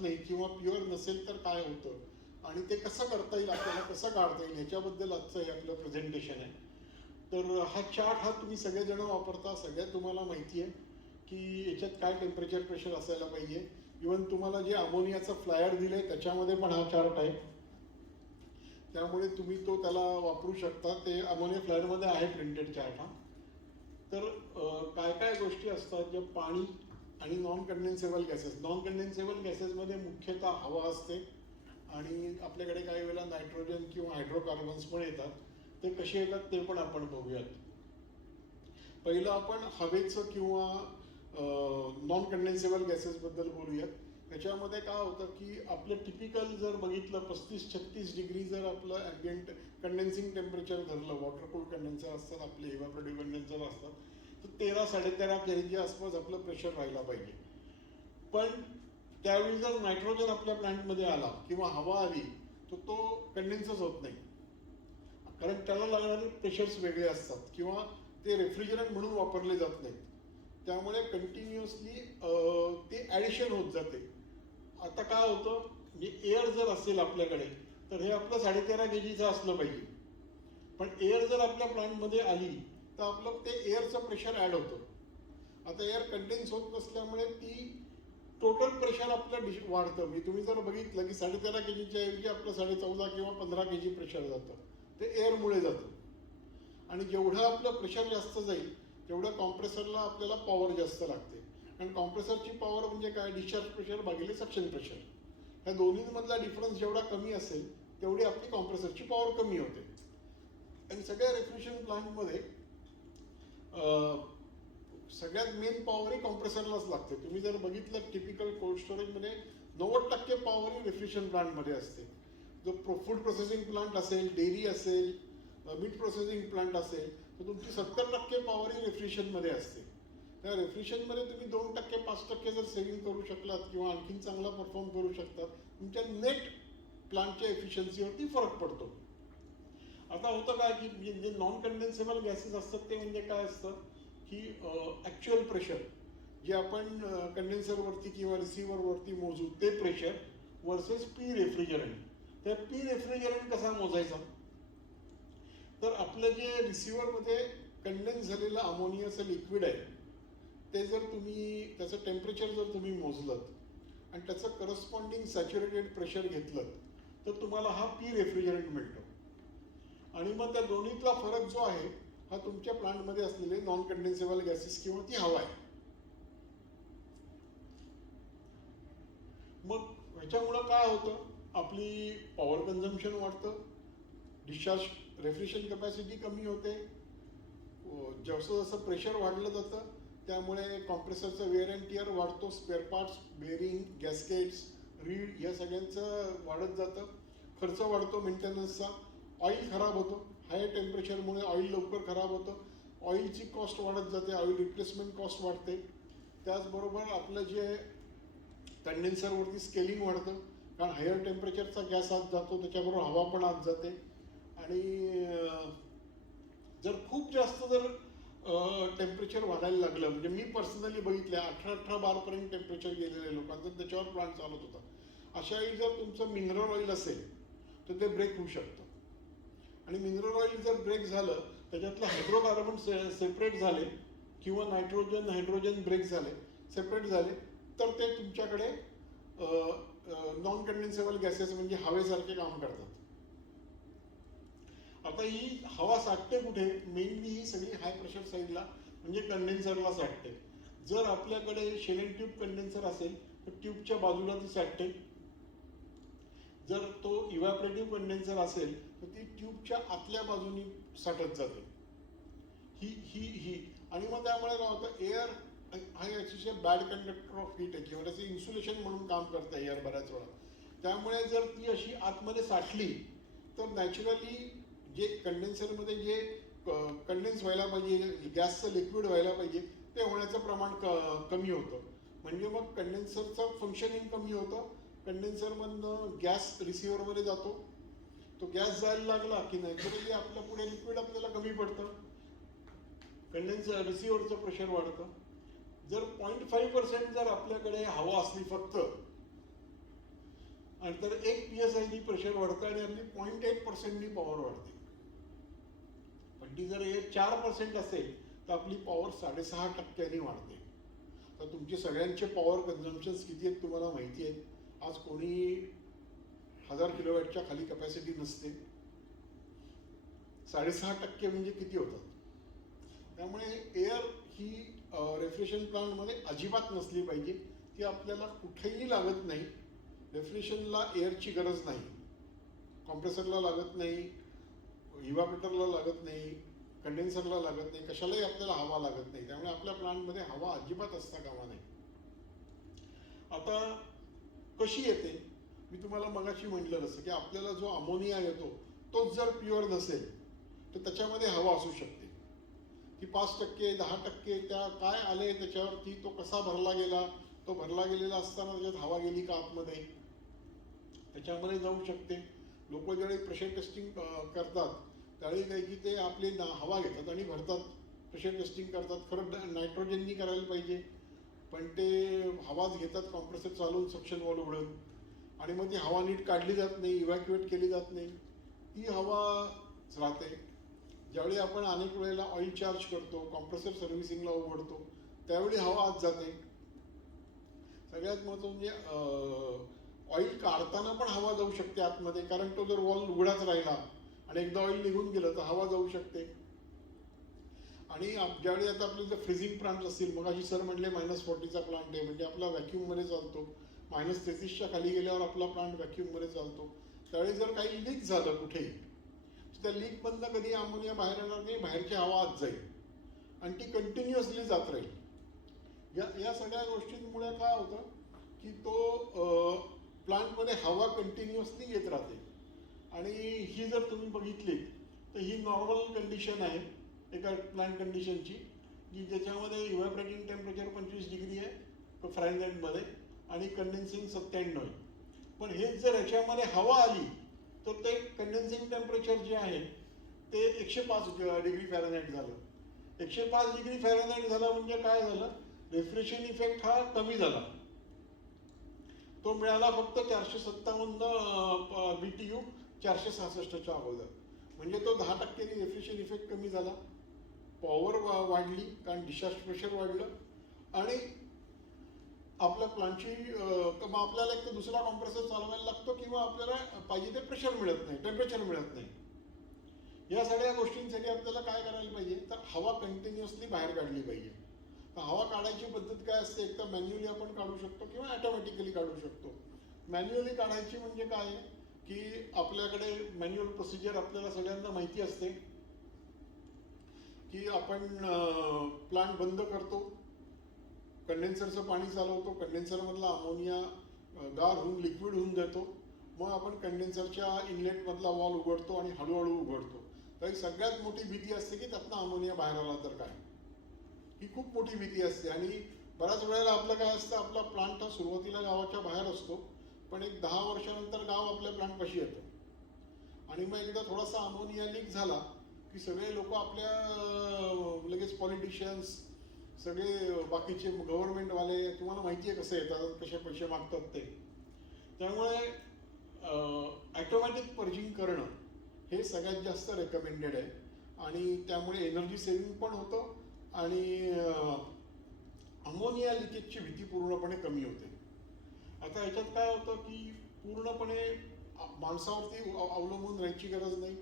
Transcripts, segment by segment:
जात नाही किंवा प्युअर नसेल तर काय होतं आणि ते कसं करता येईल, आपल्याला कसं काढता येईल, ह्याच्याबद्दल आजचं हे आपलं प्रेझेंटेशन आहे. तर हा चार्ट हा तुम्ही सगळेजण वापरता, सगळ्यात तुम्हाला माहिती आहे की याच्यात काय टेम्परेचर प्रेशर असायला पाहिजे. इवन तुम्हाला जे अमोनियाचं फ्लायर दिलंय त्याच्यामध्ये पण हा चार्ट आहे, त्यामुळे तुम्ही तो त्याला वापरू शकता. ते अमोनिया फ्लायरमध्ये आहे प्रिंटेड चार्ट हा. तर काय काय गोष्टी असतात ज्या पाणी आणि नॉन कंडेन्सेबल गॅसेस. नॉन कंडेन्सेबल गॅसेसमध्ये मुख्यतः हवा असते आणि आपल्याकडे काही वेळेला नायट्रोजन किंवा हायड्रोकार्बन्स पण येतात. ते कसे येतात ते पण आपण बघूयात. पहिलं आपण हवेचं किंवा नॉन कंडेन्सेबल गॅसेसबद्दल बोलूयात. त्याच्यामध्ये काय होतं की आपलं टिपिकल जर बघितलं 35-36 डिग्री जर आपलं ॲम्बियंट कंडेन्सिंग टेम्परेचर धरलं, वॉटर कूल कंडेन्सर असतात आपले, इव्हॅपोरेटिव्ह कंडेन्सर असतात, तर 13-13.5 केजीच्या आसपास आपलं प्रेशर राहायला पाहिजे. पण त्यावेळी जर नायट्रोजन आपल्या प्लांटमध्ये आला किंवा हवा आली तर तो कंडेन्सच होत नाही, कारण त्याला लागणारे प्रेशर्स वेगळे असतात किंवा ते रेफ्रिजरंट म्हणून वापरले जात नाहीत. त्यामुळे कंटिन्युअसली ते ॲडिशन होत जाते. आता काय होतं, म्हणजे एअर जर असेल आपल्याकडे तर हे आपलं 13.5 केजीचं असलं पाहिजे. पण एअर जर आपल्या प्लांटमध्ये आली तर आपलं ते एअरचं प्रेशर ॲड होतं. आता एअर कंडेन्स होत नसल्यामुळे ती टोटल प्रेशर आपलं वाढतं. मी तुम्ही जर बघितलं की 13.5 केजीच्या ऐवजी आपलं 14.5 किंवा 15 केजी प्रेशर जातं. ते एअरमुळे जातं. आणि जेवढं आपलं प्रेशर जास्त जाईल तेवढं कॉम्प्रेसरला आपल्याला पॉवर जास्त लागते. आणि कॉम्प्रेसरची पॉवर म्हणजे काय, डिस्चार्ज प्रेशर भागिले सक्शन प्रेशर. ह्या दोन्हीमधला डिफरन्स जेवढा कमी असेल तेवढी आपली कॉम्प्रेसरची पॉवर कमी होते. आणि सगळ्या रेफ्रिजरेशन प्लांटमध्ये सगळ्यात मेन पॉवर ही कॉम्प्रेसरलाच लागते. तुम्ही जर बघितलं टिपिकल कोल्ड स्टोरेजमध्ये 90% पॉवर ही रेफ्रिजरेशन प्लांटमध्ये असते. जो फूड प्रोसेसिंग प्लांट असेल, डेअरी असेल, मीट प्रोसेसिंग प्लांट असेल, तर तुमची 70% पॉवर ही रेफ्रिजरेशनमध्ये असते. त्या रेफ्रिजरेशनमध्ये तुम्ही 2%, 5% जर सेव्हिंग करू शकलात किंवा आणखीन चांगला परफॉर्म करू शकतात, तुमच्या नेट प्लांटच्या एफिशियन्सीवरती फरक पडतो. आता होतं काय की जे नॉन कंडेन्सेबल गॅसेस असतात ते म्हणजे काय असतं की ॲक्च्युअल प्रेशर जे आपण कंडेन्सरवरती किंवा रिसिव्हरवरती मोजू ते प्रेशर वर्सेस पी रेफ्रिजरंट. तर पी रेफ्रिजरंट कसा मोजायचा, तर आपलं जे रिसिव्हरमध्ये कंडेन्स झालेलं अमोनियाचं लिक्विड आहे ते जर तुम्ही त्याचं टेम्परेचर जर तुम्ही मोजलं आणि त्याचं करस्पॉन्डिंग सॅच्युरेटेड प्रेशर घेतलं तर तुम्हाला हा पी रेफ्रिजरंट मिळतो. आणि मग त्या दोन्हीतला फरक जो आहे हा तुमच्या प्लांटमध्ये असलेले नॉन कंडेन्सेबल गॅसेस किंवा ती हवा आहे. मग ह्याच्यामुळं काय होतं, आपली पॉवर कन्झम्पशन वाढतं, डिस्चार्ज रेफ्रिजरेशन कॅपॅसिटी कमी होते, जसं जसं प्रेशर वाढलं जातं त्यामुळे कॉम्प्रेसरचा वेअर अँड टिअर वाढतो, spare parts, bearing, gaskets, read या सगळ्यांचं वाढत जातं, खर्च वाढतो मेंटेनन्सचा, ऑइल खराब होतं, हाय टेम्परेचरमुळे ऑइल लवकर खराब होतं, ऑइलची कॉस्ट वाढत जाते, ऑइल रिप्लेसमेंट कॉस्ट वाढते. त्याचबरोबर आपलं जे कंडेन्सरवरती स्केलिंग वाढतं, कारण हायर टेम्परेचरचा गॅस आत जातो त्याच्याबरोबर हवा पण आत जाते. आणि जर खूप जास्त जर टेम्परेचर वाढायला लागलं, म्हणजे मी पर्सनली बघितलं 18-18 बारपर्यंत टेम्परेचर गेलेले लोकांचं त्याच्यावर प्लांट चालत होता. अशा वेळी जर तुमचं मिनरल ऑइल असेल तर ते ब्रेक होऊ शकतं. आणि मिनरल ऑइल जर ब्रेक झालं त्याच्यातले हायड्रोकार्बन सेपरेट झाले किंवा नायट्रोजन हायड्रोजन ब्रेक झाले, सेपरेट झाले, तर ते तुमच्याकडे नॉन कंडेन्सेबल गॅसेस म्हणजे हवेसारखे काम करतात. आता ही हवा साठते कुठे, मेनली ही सगळी हाय प्रेशर साईडला म्हणजे कंडेन्सरला साठते. जर आपल्याकडे शेल ट्यूब कंडेन्सर असेल तर ट्यूबच्या बाजूला ती साठते. जर तो इव्हॅपोरेटिव्ह कंडेन्सर असेल तर ती ट्यूबच्या आतल्या बाजूनी साठत जाते. ही आणि मग त्यामुळे काय होतं, एअर हा अतिशय बॅड कंडक्टर ऑफ हीट आहे किंवा त्याचं इन्सुलेशन म्हणून काम करतं एअर बऱ्याच वेळा. त्यामुळे जर ती अशी आतमध्ये साठली तर नॅचरली जे कंडेन्सरमध्ये जे कंडेन्स व्हायला पाहिजे, गॅसचं लिक्विड व्हायला पाहिजे ते होण्याचं प्रमाण कमी होतं. म्हणजे मग कंडेन्सरचं फंक्शनिंग कमी होतं, कंडेन्सरमधनं गॅस रिसिव्हरमध्ये जातो, तो गॅस जायला लागला की नॅचरली आपल्या पुढे लिक्विड आपल्याला कमी पडतं, कंडेन्सर रिसिव्हरचं प्रेशर वाढतं. जर 0.5% जर आपल्याकडे हवा असली फक्त आणि तर 1 PSI प्रेशर वाढतं आणि आपली 0.8% पॉवर वाढते. पण ती जर 4% असेल तर आपली पॉवर 6.5% वाढते. तर तुमचे सगळ्यांचे पॉवर कन्झम्पन्स किती आहेत तुम्हाला माहिती आहे. आज कोणी 1000 किलोवॅटच्या खाली कॅपॅसिटी नसते. 6.5% म्हणजे किती होतात. त्यामुळे एअर ही रेफ्रिजरेशन प्लांटमध्ये अजिबात नसली पाहिजे. ती आपल्याला कुठेही लागत नाही. रेफ्रिजरेशनला एअरची गरज नाही, कॉम्प्रेसरला लागत नाही, इव्हॅपोरेटरला लागत नाही, कंडेन्सरला लागत नाही, कशालाही आपल्याला हवा लागत नाही. त्यामुळे आपल्या प्लांटमध्ये हवा अजिबात असता कामा नये. आता कशी येते, मी तुम्हाला मगाशी म्हटलं नसतं की आपल्याला जो अमोनिया येतो तोच जर प्युअर नसेल तर त्याच्यामध्ये हवा असू शकते. ती 5%, 10% त्या काय आले त्याच्यावरती तो कसा भरला गेला, तो भरला गेलेला असताना त्याच्यात हवा गेली का आतमध्ये त्याच्यामध्ये जाऊ शकते. लोक ज्यावेळी प्रेशर टेस्टिंग करतात त्यावेळी काही की ते आपली हवा घेतात आणि भरतात, प्रेशर टेस्टिंग करतात. खरं नायट्रोजननी करायला पाहिजे, पण ते हवाच घेतात कॉम्प्रेसर चालवून सक्शन वॉल्व उघडून, आणि मग ती हवा नीट काढली जात नाही, इव्हॅक्युएट केली जात नाही, ती हवा राहते. ज्यावेळी आपण अनेक वेळेला ऑइल चार्ज करतो, कॉम्प्रेसर सर्व्हिसिंगला उघडतो, त्यावेळी हवा आत जाते. सगळ्यात महत्त्वाचं म्हणजे ऑइल काढताना पण हवा जाऊ शकते आतमध्ये, कारण तो जर वॉल्व उघडाच राहिला आणि एकदा ऑइल निघून गेलं तर हवा जाऊ शकते. आणि ज्यावेळी आता आपले जर फ्रीजिंग प्लांट असतील, मग अशी सर म्हणले -40चा प्लांट आहे म्हणजे आपला व्हॅक्यूममध्ये चालतो, -33च्या खाली गेल्यावर आपला प्लांट व्हॅक्यूममध्ये चालतो. त्यावेळी जर काही लीक झालं कुठेही, त्या लीक मधनं कधी अमोनिया बाहेर येणार नाही, बाहेरची हवा आत जाईल आणि ती कंटिन्युअसली जात राहील. या सगळ्या गोष्टींमुळे काय होतं की तो प्लांटमध्ये हवा कंटिन्युअसली येत राहते. आणि ही जर तुम्ही बघितली तर ही नॉर्मल कंडिशन आहे एका प्लांट कंडिशनची, की ज्याच्यामध्ये इव्हॅपोरेटिंग टेम्परेचर 25 डिग्री आहे फारेनहाइटमध्ये आणि कंडेन्सिंग 97 आहे. पण हेच जर ह्याच्यामध्ये हवा आली तर ते कंडेन्सिंग टेम्परेचर जे आहे ते 105 डिग्री फॅरेनहाइट झालं. 105 डिग्री फॅरेनहाइट झालं म्हणजे काय झालं, रेफ्रिजरेशन इफेक्ट हा कमी झाला. तो मिळाला फक्त 457 BTU 466च्या अगोदर. म्हणजे तो 10% रेफ्रिजरेशन इफेक्ट कमी झाला, पॉवर वाढली कारण डिस्चार्ज प्रेशर वाढलं, आणि आपल्या प्लांटची आपल्याला एक तर दुसरा कॉम्प्रेसर चालवायला लागतो किंवा आपल्याला पाहिजे ते प्रेशर मिळत नाही, टेम्परेचर मिळत नाही. या सगळ्या गोष्टींसाठी आपल्याला काय करायला पाहिजे, तर हवा कंटिन्युअसली बाहेर काढली पाहिजे. तर हवा काढायची पद्धत काय असते, एक तर मॅन्युअली आपण काढू शकतो किंवा ऑटोमॅटिकली काढू शकतो. मॅन्युअली काढायची म्हणजे काय की आपल्याकडे मॅन्युअल प्रोसिजर आपल्याला सगळ्यांना माहिती असते की आपण प्लांट बंद करतो, कंडेन्सरचं पाणी चालवतो, कंडेन्सरमधला अमोनिया गार होऊन लिक्विड होऊन जातो, मग आपण कंडेन्सरच्या इनलेटमधला वॉल उघडतो आणि हळूहळू उघडतो. तर सगळ्यात मोठी भीती असते की त्यातनं अमोनिया बाहेर आला तर काय, ही खूप मोठी भीती असते. आणि बऱ्याच वेळेला आपलं काय असतं, आपला प्लांट हा सुरुवातीला गावाच्या बाहेर असतो, पण एक 10 वर्षानंतर गाव आपल्या प्लांटपाशी येतं, आणि मग एकदा थोडासा अमोनिया लीक झाला की सगळे लोक आपल्या लगेच पॉलिटिशियन्स, सगळे बाकीचे गव्हर्नमेंटवाले, तुम्हाला माहिती आहे कसं येतात, कसे पैसे मागतात ते. त्यामुळे ऑटोमॅटिक पर्जिंग करणं हे सगळ्यात जास्त रेकमेंडेड आहे, आणि त्यामुळे एनर्जी सेव्हिंग पण होतं आणि अमोनिया लिकेजची भीती पूर्णपणे कमी होते. आता ह्याच्यात काय होतं की पूर्णपणे माणसावरती अवलंबून राहायची गरज नाही.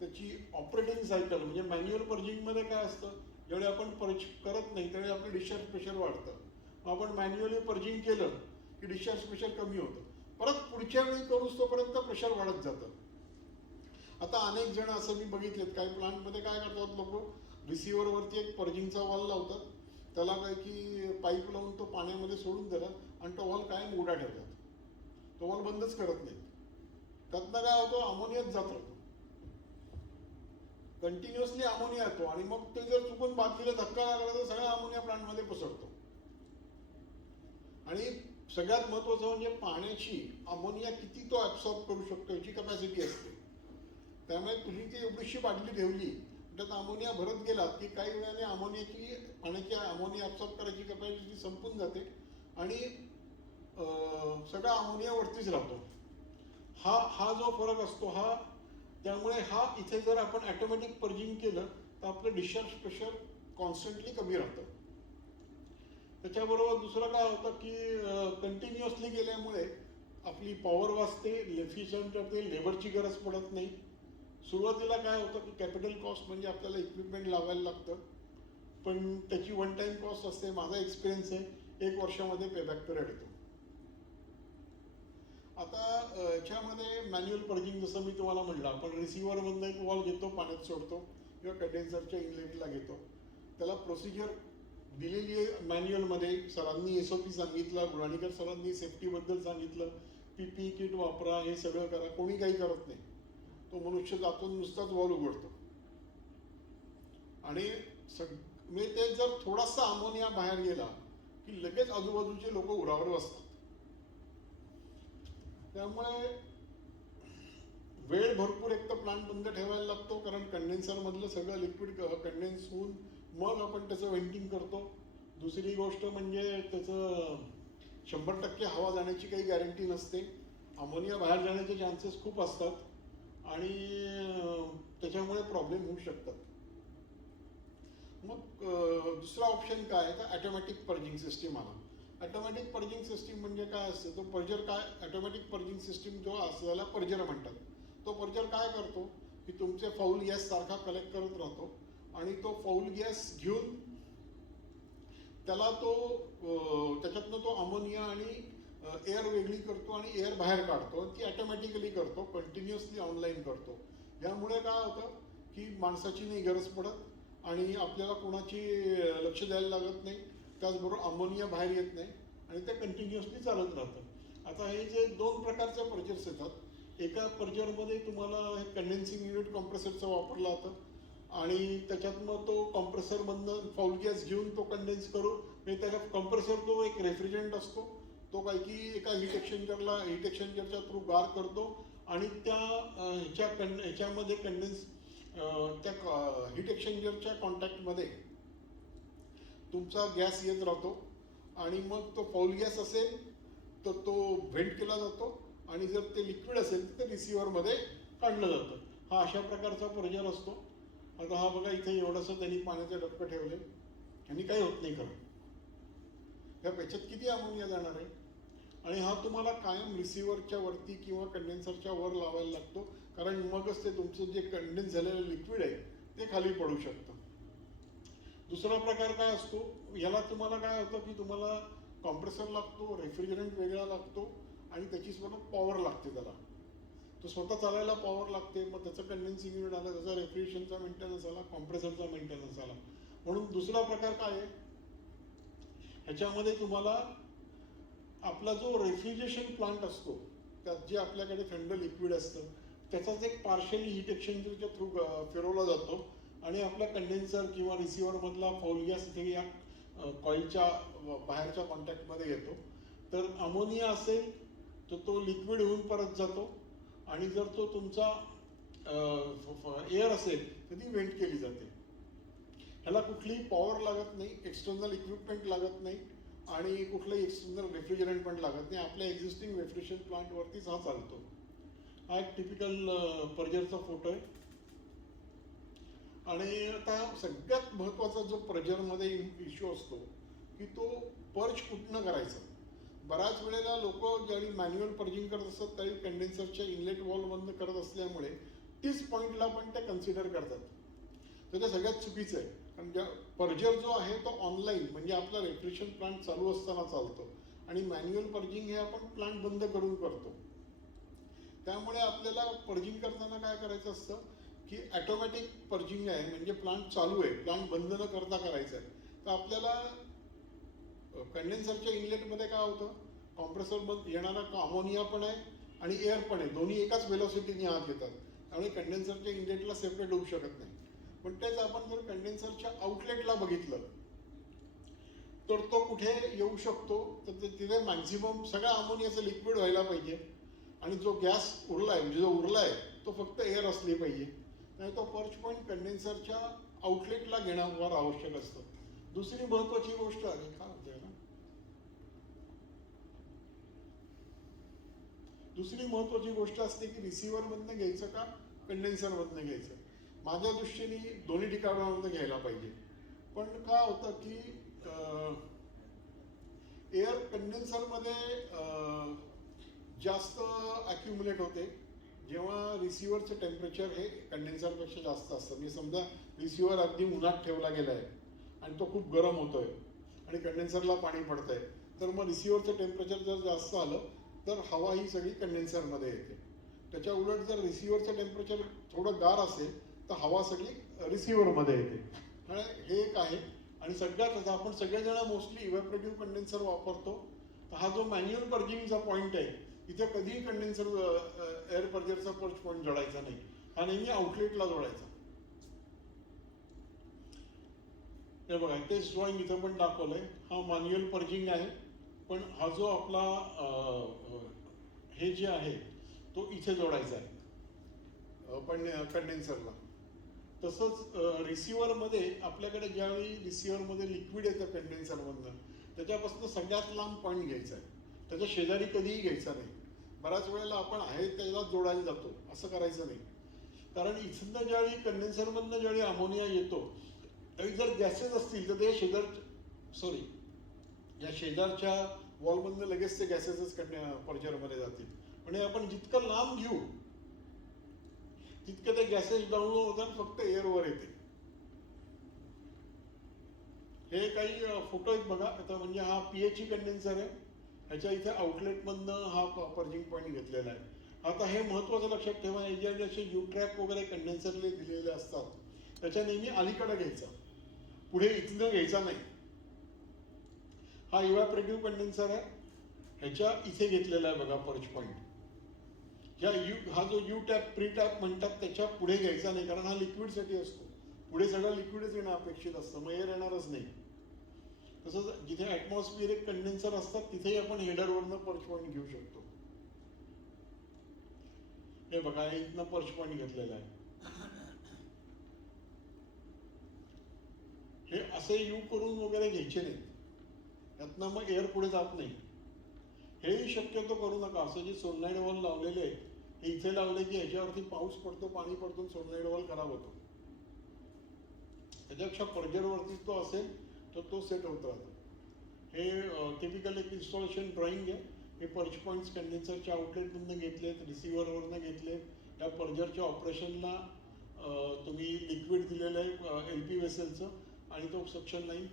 त्याची ऑपरेटिंग सायकल म्हणजे मॅन्युअल पर्जिंगमध्ये काय असतं, ज्यावेळी आपण पर्ज करत नाही त्यावेळी आपलं डिस्चार्ज प्रेशर वाढतं, आपण मॅन्युअली पर्जिंग केलं की डिस्चार्ज प्रेशर कमी होतं, परत पुढच्या वेळी करूच तोपर्यंत प्रेशर वाढत जातं. आता अनेक जण असं मी बघितलेत, काही प्लांटमध्ये काय करतात लोक, रिसिव्हरवरती एक पर्जिंगचा वॉल लावतात, त्याला काय की पाईप लावून तो पाण्यामध्ये सोडून देतात आणि तो वॉल कायम उघडा ठेवतात, तो वॉल बंदच करत नाही. त्यातनं काय होतं, अमोनियाच जात राहतो, कंटिन्युअसली अमोनिया येतो, आणि मग ते जर चुकून बादलीला धक्का लागला तर सगळा अमोनिया प्लांटमध्ये पसरतो. आणि सगळ्यात महत्वाचं म्हणजे पाण्याची अमोनिया किती तो ऍब्सॉर्ब करू शकतो याची कपॅसिटी असते. त्यामुळे तुम्ही ती एवढीशी बाटली ठेवली, त्यात अमोनिया भरत गेला की काही वेळाने अमोनियाची पाण्याची अमोनिया ऍब्सॉर्ब करायची कपॅसिटी संपून जाते आणि सगळा अमोनिया वरतीच राहतो. हा जो फरक असतो हा, त्यामुळे हा इथे जर आपण ऑटोमॅटिक पर्जिंग केलं तर आपलं डिस्चार्ज प्रेशर कॉन्स्टंटली कमी राहतं. त्याच्याबरोबर दुसरं काय होतं की कंटिन्युअसली गेल्यामुळे आपली पॉवर वाचते, एफिशियंट करते, लेबरची गरज पडत नाही. सुरुवातीला काय होतं की कॅपिटल कॉस्ट म्हणजे आपल्याला इक्विपमेंट लावायला लागतं, पण त्याची वन टाइम कॉस्ट असते. माझा एक्सपिरियन्स आहे 1 वर्षामध्ये पेबॅक पिरियड येतो. आता याच्यामध्ये मॅन्युअल पर्जिंग जसं मी तुम्हाला म्हटलं, आपण रिसिव्हरमधनं एक वॉल घेतो, पाण्यात सोडतो किंवा कंडेन्सरच्या इनलेटला घेतो. त्याला प्रोसिजर दिलेली आहे मॅन्युअलमध्ये. सरांनी SOP सांगितलं, गुराणीकर सरांनी सेफ्टीबद्दल सांगितलं, PPE किट वापरा, हे सगळं करा. कोणी काही करत नाही. तो मनुष्य जातो नुसताच वॉल उघडतो आणि म्हणजे ते जर थोडासा अमोनिया बाहेर गेला की लगेच आजूबाजूचे लोक उरावर बसतात. त्यामुळे वेळ भरपूर एक तर प्लांट बंद ठेवायला लागतो, कारण कंडेन्सर मधलं सगळं लिक्विड कंडेन्स होऊन मग आपण त्याचं वेंटिंग करतो. दुसरी गोष्ट म्हणजे त्याचं 100% हवा जाण्याची काही गॅरंटी नसते. अमोनिया बाहेर जाण्याचे चान्सेस खूप असतात आणि त्याच्यामुळे प्रॉब्लेम होऊ शकतात. मग दुसरा ऑप्शन काय आहे तर ऑटोमॅटिक पर्जिंग सिस्टीम आला. ऑटोमॅटिक पर्जिंग सिस्टीम म्हणजे काय असतं, तो पर्जर काय, ऑटोमॅटिक पर्जिंग सिस्टीम जो असतो त्याला पर्जर म्हणतात. तो पर्जर काय करतो की तुमचे फाऊल गॅस सारखा कलेक्ट करत राहतो आणि तो फाऊल गॅस घेऊन त्याला तो त्याच्यातनं तो अमोनिया आणि एअर वेगळी करतो आणि एअर बाहेर काढतो. ती ऑटोमॅटिकली करतो, कंटिन्युअसली ऑनलाईन करतो. यामुळे काय होतं की माणसाची नाही गरज पडत आणि आपल्याला कोणाची लक्ष द्यायला लागत नाही. त्याचबरोबर अमोनिया बाहेर येत नाही आणि ते कंटिन्युअसली चालत राहतं. आता हे जे 2 प्रकारचे पर्जर्स येतात, एका पर्जरमध्ये तुम्हाला हे कंडेन्सिंग युनिट कॉम्प्रेसरचा वापरला जातं आणि त्याच्यात मग तो कॉम्प्रेसरमधनं फाऊल गॅस घेऊन तो कंडेन्स करू, म्हणजे त्याच्या कॉम्प्रेसर तो एक रेफ्रिजरंट असतो, तो काही की एका हीट एक्सचेंजरच्या थ्रू गार करतो आणि त्या ह्याच्यामध्ये कंडेन्स त्या हीट एक्सचेंजरच्या कॉन्टॅक्टमध्ये तुमचा गॅस येत राहतो आणि मग तो फाऊल गॅस असेल तर तो व्हेंट केला जातो आणि जर ते लिक्विड असेल तर ते रिसिव्हरमध्ये काढलं जातं. हा अशा प्रकारचा पर्जर असतो. आता हा बघा इथे एवढंसं त्यांनी पाण्याचे डबकं ठेवले आणि काही होत नाही खरं. ह्या याच्यात किती अमोनिया जाणार आहे आणि हा तुम्हाला कायम रिसिव्हरच्या वरती किंवा कंडेन्सरच्या वर लावायला लागतो, कारण मगच ते तुमचं जे कंडेन्स झालेलं लिक्विड आहे ते खाली पडू शकतं. दुसरा प्रकार काय असतो, याला तुम्हाला काय होतं की तुम्हाला कॉम्प्रेसर लागतो, रेफ्रिजरंट वेगळा लागतो आणि त्याची स्वतः पॉवर लागते. त्याला तो स्वतः चालायला पॉवर लागते. मग त्याचं कंडेन्सिंग युनिट आलं, त्याचा रेफ्रिजरेशनचा मेंटेनन्स आला, कॉम्प्रेसरचा मेंटेनन्स आला. म्हणून दुसरा प्रकार काय आहे, ह्याच्यामध्ये तुम्हाला आपला जो रेफ्रिजरेशन प्लांट असतो त्यात जे आपल्याकडे थंड लिक्विड असतं त्याचाच एक पार्शियली हीट एक्सचेंजरच्या थ्रू फिरवला जातो आणि आपला कंडेन्सर किंवा रिसिव्हर मधला फाऊल गॅस इथे या कॉईलच्या बाहेरच्या कॉन्टॅक्टमध्ये येतो. तर अमोनिया असेल तर तो लिक्विड होऊन परत जातो आणि जर तो तुमचा एअर असेल तर ती वेंट केली जाते. ह्याला कुठलीही पॉवर लागत नाही, एक्सटर्नल इक्विपमेंट लागत नाही आणि कुठलंही एक्सटर्नल रेफ्रिजरंट पण लागत नाही. आपल्या एक्झिस्टिंग रेफ्रिजरेशन प्लांटवरतीच हा चालतो. हा एक टिपिकल पर्जरचा फोटो आहे. आणि आता सगळ्यात महत्त्वाचा जो पर्जरमध्ये इश्यू असतो की तो पर्ज कुठनं करायचा. बऱ्याच वेळेला लोक ज्यावेळी मॅन्युअल पर्जिंग करत असतात त्यावेळी कंडेन्सरच्या इनलेट वॉलमधनं करत असल्यामुळे 30 पॉईंटला पण ते कन्सिडर करतात. तर ते सगळ्यात चुकीचं आहे. कारण ज्या पर्जर जो आहे तो ऑनलाईन म्हणजे आपला रेफ्रिजरेशन प्लांट चालू असताना चालतो आणि मॅन्युअल पर्जिंग हे आपण प्लांट बंद करून करतो. त्यामुळे आपल्याला पर्जिंग करताना काय करायचं असतं की ऑटोमॅटिक पर्जिंग आहे म्हणजे प्लांट चालू आहे, प्लांट बंद न करता करायचं आहे. तर आपल्याला कंडेन्सरच्या इनलेटमध्ये काय होतं, कॉम्प्रेसर बंद येणारा अमोनिया पण आहे आणि एअर पण आहे, दोन्ही एकाच वेलोसिटीने आत येतात. त्यामुळे कंडेन्सरच्या इनलेटला सेपरेट होऊ शकत नाही. पण तेच आपण जर कंडेन्सरच्या आउटलेटला बघितलं तर तो कुठे येऊ शकतो, तर तिथे मॅक्झिमम सगळ्या अमोनियाचं लिक्विड व्हायला पाहिजे आणि जो गॅस उरलाय म्हणजे जो उरलाय तो फक्त एअर असली पाहिजे. नाही तो पर्च पॉईंट कंडेन्सरच्या आउटलेटला घेणं फार आवश्यक असतं. दुसरी महत्वाची गोष्ट आहे काय होते ना, दुसरी महत्त्वाची गोष्ट असते की रिसिव्हरमधनं घ्यायचं का कंडेन्सरमधनं घ्यायचं. माझ्या दृष्टीने दोन्ही ठिकाणामधनं घ्यायला पाहिजे. पण काय होतं की एअर कंडेन्सरमध्ये जास्त ॲक्युम्युलेट होते जेव्हा रिसिव्हरचं टेम्परेचर हे कंडेन्सरपेक्षा जास्त असतं. म्हणजे समजा रिसिव्हर अगदी उन्हात ठेवला गेला आहे आणि तो खूप गरम होतोय आणि कंडेन्सरला पाणी पडतंय, तर मग रिसिव्हरचं टेम्परेचर जर जास्त आलं तर हवा ही सगळी कंडेन्सरमध्ये येते. त्याच्या उलट जर रिसिव्हरचं टेम्परेचर थोडं गार असेल तर हवा सगळी रिसिव्हरमध्ये येते. आणि हे एक आहे. आणि सगळ्यात आपण सगळेजण मोस्टली इव्हॅपोरेटिव्ह कंडेन्सर वापरतो. तर हा जो मॅन्युअल पर्जिंगचा पॉईंट आहे, इथे कधीही कंडेन्सर एअर पर्जरचा पर्च पॉईंट जोडायचा नाही, हा नेहमी आउटलेटला जोडायचा. हे बघा तेच ड्रॉइंग इथं पण दाखवलंय. हा मॅन्युअल पर्जिंग आहे, पण हा जो आपला हे जे आहे तो इथे जोडायचा आहे पण कंडेन्सरला. तसंच रिसिव्हरमध्ये आपल्याकडे ज्यावेळी रिसिव्हरमध्ये लिक्विड येतं कंडेन्सरमधनं, त्याच्यापासून सगळ्यात लांब पॉईंट घ्यायचा आहे, त्याच्या शेजारी कधीही घ्यायचा नाही. बऱ्याच वेळेला आपण आहे त्याला जोडायला जातो, असं करायचं नाही. कारण इथनं ज्यावेळी कंडेन्सरमधनं ज्यावेळी अमोनिया येतो त्यावेळी जर गॅसेस असतील तर ते या शेजारच्या वॉलमधनं लगेच ते गॅसेसच पर्जरमध्ये जातील. म्हणजे आपण जितकं लांब घेऊ तितकं ते गॅसेस डाऊन होतात, फक्त एअरवर येते. हे काही फोटो आहेत बघा आता. म्हणजे हा पीएचई कंडेन्सर आहे, ह्याच्या इथे आउटलेटमधनं हा पर्जिंग पॉईंट घेतलेला आहे. आता हे महत्वाचं लक्षात ठेवा, याचे यू ट्रॅक वगैरे कंडेन्सरले दिलेले असतात, त्याच्या नेहमी अलीकडे घ्यायचा, पुढे इथनं घ्यायचा नाही. हा इव्हॅपोरेटिव्ह कंडेन्सर आहे, ह्याच्या इथे घेतलेला आहे बघा पर्च पॉईंट. हा जो यू टॅप प्री टॅप म्हणतात त्याच्या पुढे घ्यायचा नाही, कारण हा लिक्विडसाठी असतो. पुढे सगळं लिक्विडच येणं अपेक्षित असतं, मग एअर येणारच नाही. तसंच जिथे ऍटमॉस्फिअरिक कंडेन्सर असतात तिथेही आपण हेडरवरनं पर्च पॉईंट घेऊ शकतो. हे बघा इथनं पर्च पॉईंट घेतलेला आहे. हे असे यू करून वगैरे घ्यायचे नाहीत, यातनं मग एअर पुढे जात नाही. हेही शक्यतो करू नका. असं जे सोलनाईड वॉल लावलेले आहेत हे इथे लावले की ह्याच्यावरती पाऊस पडतो, पाणी पडतो, सोलनाईड वॉल खराब होतो. त्याच्यापेक्षा पर्जरवरती तो असेल तर तो सेट होत राहतो. हे टिपिकल एक इन्स्टॉलेशन ड्रॉइंग आहे. हे पर्च पॉईंट्स कंडेन्सरच्या आउटलेटमधून घेतलेत, रिसिव्हरवरनं घेतलेत. त्या पर्जरच्या ऑपरेशनला तुम्ही लिक्विड दिलेलं आहे LP वेसेलचं, आणि तो सक्शन लाईन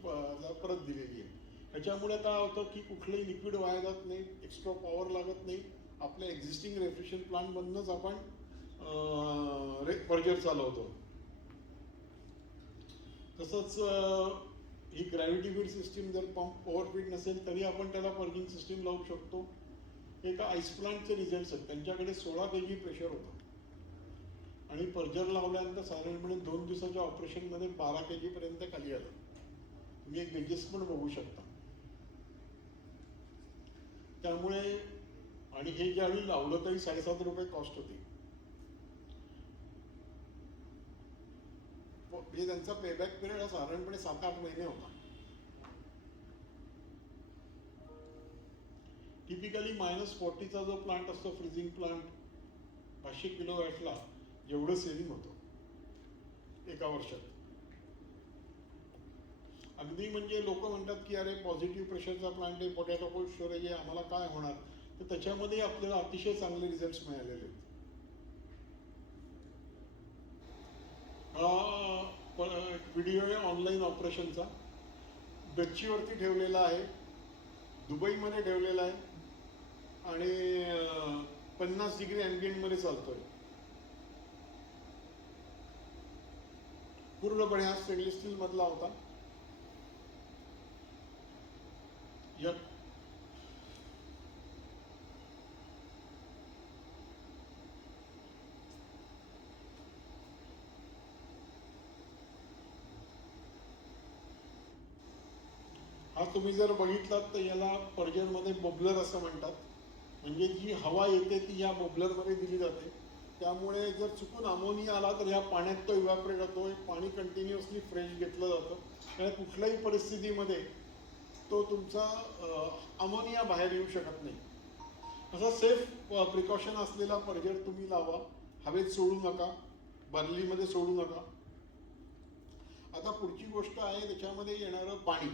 परत दिलेली आहे. त्याच्यामुळे काय होतं की कुठलंही लिक्विड वाया जात नाही, एक्स्ट्रा पॉवर लागत नाही. आपल्या एक्झिस्टिंग रेफ्रिजरेशन प्लांटमधनंच आपण पर्जर चालवतो. तसंच ही ग्रॅव्हिटी फीड सिस्टीम जर पंप ओव्हरफीड नसेल तरी आपण त्याला पर्जिंग सिस्टीम लावू शकतो. एका आईस प्लांटचे रिझल्ट्स आहेत, त्यांच्याकडे 16 kg प्रेशर होतं आणि पर्जर लावल्यानंतर साधारणपणे 2 दिवसाच्या ऑपरेशनमध्ये 12 kg पर्यंत खाली आलं. तुम्ही एक ॲडजस्टमेंट बघू शकता. त्यामुळे आणि हे ज्यावेळी लावलं तरी 7.5 रुपये कॉस्ट होती. म्हणजे त्यांचा पेबॅक पिरियड हा साधारणपणे 7-8 महिने होता. टिपिकली -40चा जो प्लांट असतो फ्रीजिंग प्लांट 500 किलोवॅटला जेवढं सेलिंग होतं एका वर्षात. अगदी म्हणजे लोक म्हणतात की अरे पॉझिटिव्ह प्रेशरचा प्लांट आहे, पोटॅटो कोल्ड स्टोरेज आहे, आम्हाला काय होणार. तर त्याच्यामध्ये आपल्याला अतिशय चांगले रिझल्ट्स मिळालेले आहेत. व्हिडिओ आहे ऑनलाईन ऑपरेशनचा, गच्चीवरती ठेवलेला आहे, दुबईमध्ये ठेवलेला आहे आणि 50 डिग्री अँबियंटमध्ये चालतोय. पूर्णपणे हा स्टेनलेस स्टील मधला होता. हा तुम्ही जर बघितलात तर याला पर्जरमध्ये बबलर असं म्हणतात. म्हणजे जी हवा येते ती या बबलरमध्ये दिली जाते. त्यामुळे जर चुकून अमोनिया आला तर ह्या पाण्यात तो इव्हॅपोरेट होतो. पाणी कंटिन्युअसली फ्रेश घेतलं जातं. त्यामुळे कुठल्याही परिस्थितीमध्ये तो तुमचा अमोनिया बाहेर येऊ शकत नाही. असा सेफ प्रिकॉशन असलेला पर्जर तुम्ही लावा. हवेत सोडू नका, बादलीमध्ये सोडू नका. आता पुढची गोष्ट आहे त्याच्यामध्ये येणारं पाणी.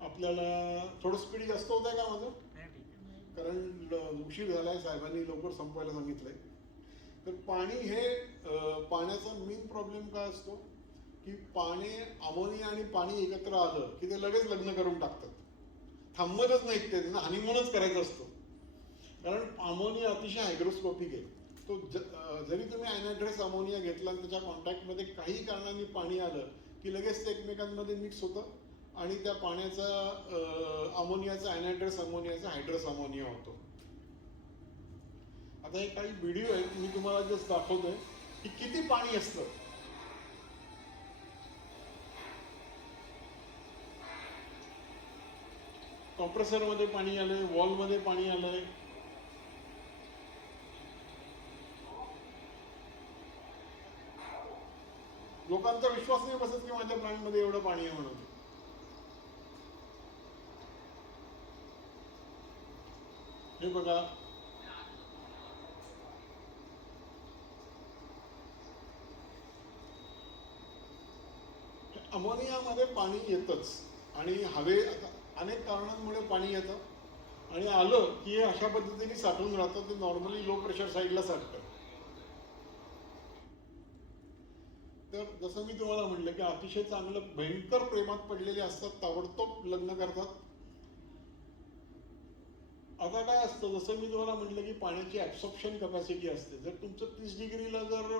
आपल्याला थोडं स्पीड जास्त होत आहे का माझं? कारण उशीर झालाय, साहेबांनी लवकर संपवायला सांगितलंय. तर पाणी हे पाण्याचा मेन प्रॉब्लेम काय असतो की पाणी, अमोनिया आणि पाणी एकत्र आलं की ते लगेच लग्न करून टाकतात. थांबतच नाहीत ते, त्यांना हनीमूनच करायचा असतो. कारण अमोनिया अतिशय हायग्रोस्कोपिक आहे. तो जरी तुम्ही अॅनाड्रेस अमोनिया घेतला आणि त्याच्या कॉन्टॅक्टमध्ये काही कारणाने पाणी आलं की लगेच ते एकमेकांमध्ये मिक्स होतं आणि त्या पाण्याचा अमोनियाचा अॅनाड्रेस अमोनियाचा हायड्रस अमोनिया होतो. आता हे काही व्हिडिओ आहेत, मी तुम्हाला जस्ट दाखवतोय की किती पाणी असतं. कॉम्प्रेसरमध्ये पाणी आलंय, वॉलमध्ये पाणी आलंय. लोकांचा विश्वास नाही बसत की माझ्या प्लांटमध्ये एवढं पाणी आहे म्हणून. हे बघा, अमोनियामध्ये पाणी येतच आणि अनेक कारणांमुळे पाणी येतं आणि आलं की हे अशा पद्धतीने साठून राहतं. ते नॉर्मली लो प्रेशर साईडला साठतं. तर जसं मी तुम्हाला म्हटलं की अतिशय चांगलं भयंकर प्रेमात पडलेले असतात, ताबडतोब लग्न करतात. आता काय असतं, जसं मी तुम्हाला म्हटलं की पाण्याची ऍब्सॉर्प्शन कॅपॅसिटी असते. जर तुमचं 30 डिग्रीला जर